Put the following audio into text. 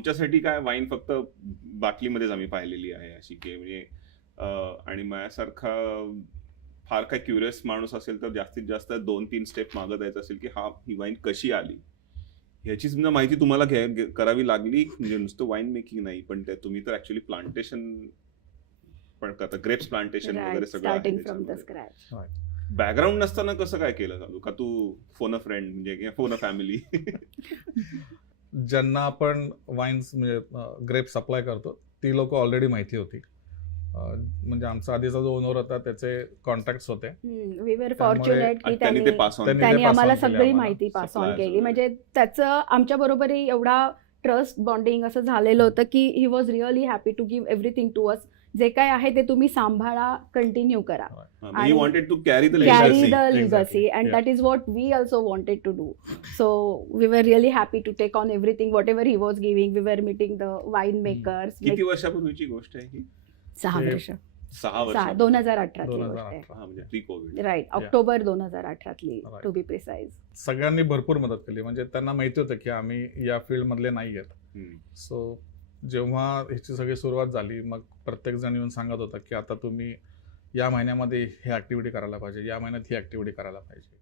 आमच्यासाठी काय वाईन फक्त बाटलीमध्येच आम्ही पाहिलेली आहे अशी की म्हणजे आणि माझ्यासारखा फार काय क्युरियस माणूस असेल तर जास्तीत जास्त 2-3 स्टेप मागं जायचं असेल की ही वाईन कशी आली ह्याची समजा माहिती तुम्हाला करावी लागली. म्हणजे नुसतं वाईन मेकिंग नाही पण तुम्ही तर ऍक्च्युली प्लांटेशन पण करता, ग्रेप्स प्लांटेशन वगैरे सगळं आहे स्टार्टिंग फ्रॉम द त्याच्यामध्ये. स्क्रॅच. बॅकग्राऊंड नसताना कसं काय केलं चालू का तू फोन अ फ्रेंड म्हणजे फोन अ फॅमिली? ज्यांना आपण वाईन्स म्हणजे ग्रेप सप्लाय करतो ती लोक ऑलरेडी माहिती होती. म्हणजे आमचा आधीचा जो ओनर होता त्याचे कॉन्टॅक्ट होते. वी वर फॉर्च्युनेट की त्यांनी ते पास ऑन त्यांनी आम्हाला केलं सगळी आम्हाला. माहिती पास ऑन Suppliers केली. वगैरे. म्हणजे त्याचं आमच्या बरोबरही एवढा ट्रस्ट बॉन्डिंग असं झालेलं होतं की he was really happy to give everything to us. जे काय आहे ते तुम्ही सांभाळा, कंटिन्यू करा. He wanted to carry the Carry the Exactly. legacy, and Yeah. that is what we also wanted to do. So we were really happy to take on everything, whatever he was giving. We were meeting the winemakers. किती वर्षापूर्वीची गोष्ट आहे ही? 6 वर्ष. 6 वर्ष 2018 ची गोष्ट आहे. 2018. म्हणजे pre COVID. Right, October 2018 Right. To be precise. सगळ्यांनी भरपूर मदत केली. म्हणजे त्यांना माहिती होतं की आम्ही या फील्ड मधले नाही आहेत. सो जेव्हा ह्याची सगळी सुरुवात झाली मग प्रत्येक जण येऊन सांगत होता की आता तुम्ही या महिन्यामध्ये ही ऍक्टिव्हिटी करायला पाहिजे, या महिन्यात ही ऍक्टिव्हिटी करायला पाहिजे.